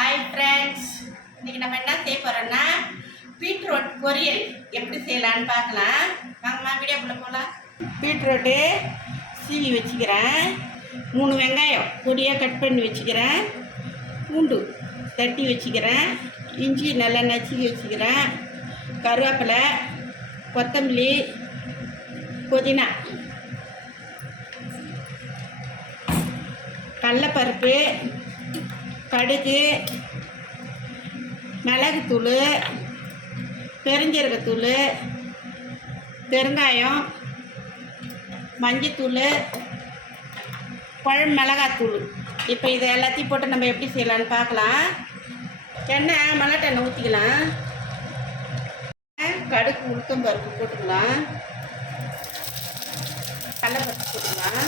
Hi friends, இன்றைக்கி நம்ம என்ன செய்ய போகிறோன்னா பீட்ரூட் பொரியல் எப்படி செய்யலான்னு பார்க்கலாம். வாங்கம்மா வீடியோக்குள்ளே போகலாம். பீட்ரூட்டு சீவி வச்சுக்கிறேன். 3 வெங்காயம் பொடியாக கட் பண்ணி வச்சுக்கிறேன். பூண்டு தட்டி வச்சுக்கிறேன். இஞ்சி நல்லா நச்சுக்கி வச்சுக்கிறேன். கருவேப்பிலை, கொத்தமல்லி, புதினா, கடலைப்பருப்பு, கடுகு, மிளகுத்தூள், பெருஞ்சீரகத்தூள், பெருங்காயம், மஞ்சத்தூள், குழம்பு மிளகாத்தூள். இப்போ இதை எல்லாத்தையும் போட்டு நம்ம எப்படி செய்யலான்னு பார்க்கலாம். எண்ணெய் மல்லாட்டெண்ணெய் ஊற்றிக்கலாம். கடுகு, உளுத்தம் பருப்பு போட்டுக்கலாம். கடலைப்பருப்பு போட்டுக்கலாம்.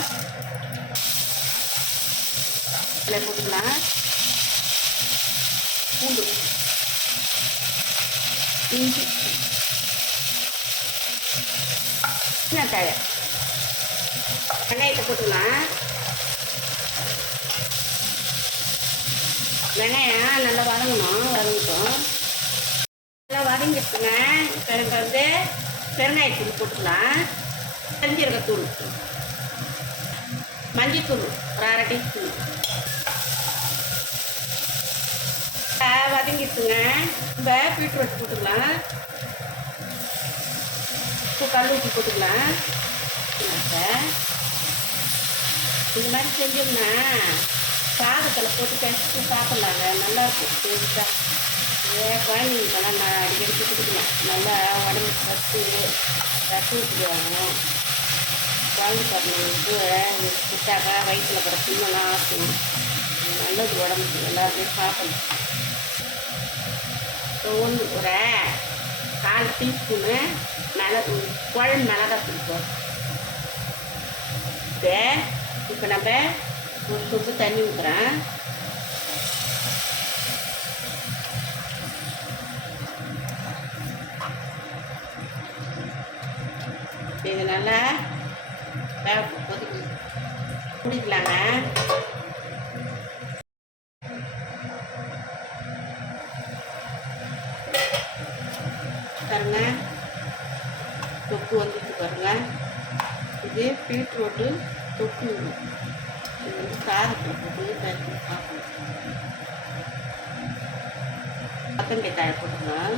போட்டுக்கலாம். பூண்டு, இஞ்சி, வெங்காயம், வெங்காயத்தை போட்டுக்கலாம். வெங்காயம் நல்லா வதங்கட்டும். நல்லா வதங்கிட்டுங்க. இப்போ வந்து பெருங்காயத்தூள் போட்டுக்கலாம். பெருஞ்சீரகத்தூள், மஞ்சத்தூள் ஒரு 1/2 டீஸ்பூன் வதங்கிட்டுங்க. இப்போ பீட்ரூட் போட்டுக்கலாம். கல் ஊற்றி போட்டுக்கலாம். இந்த மாதிரி செஞ்சோம்னா சாதத்தில் போட்டு பேசிட்டு சாப்பிட்லாங்க. நல்லாயிருக்கும் டேஸ்ட்டாக. குழந்தைங்களுக்கெல்லாம் நான் அடிக்கடிக்கு கொடுக்கலாம். நல்லா உடம்பு ரசம் ஊற்றிடுவாங்க. குழந்தை பிறந்தவங்களுக்கு கொடுத்தாக்கா வயிற்றில் இருக்கிற புண்ணெல்லாம் ஆற்றும். நல்லது உடம்புக்கு. எல்லாருமே சாப்பிடணும். ஒரு 1/4 டீஸ்பூனு குழம்பு மிளகாத்தூள் போடும். இப்போ நம்ம ஒரு சொப்பு தண்ணி ஊற்றுறேன். இது நல்லா குடிக்கலாங்க. பாருங்க, தொக்கு வந்துட்டு பாருங்க. இது பீட்ரூட்டு தொக்கு. இது வந்து சாதத்தில் போட்டு பேசி சாப்பிடணும். கொத்தமல்லி தழை போட்டுக்கலாம்.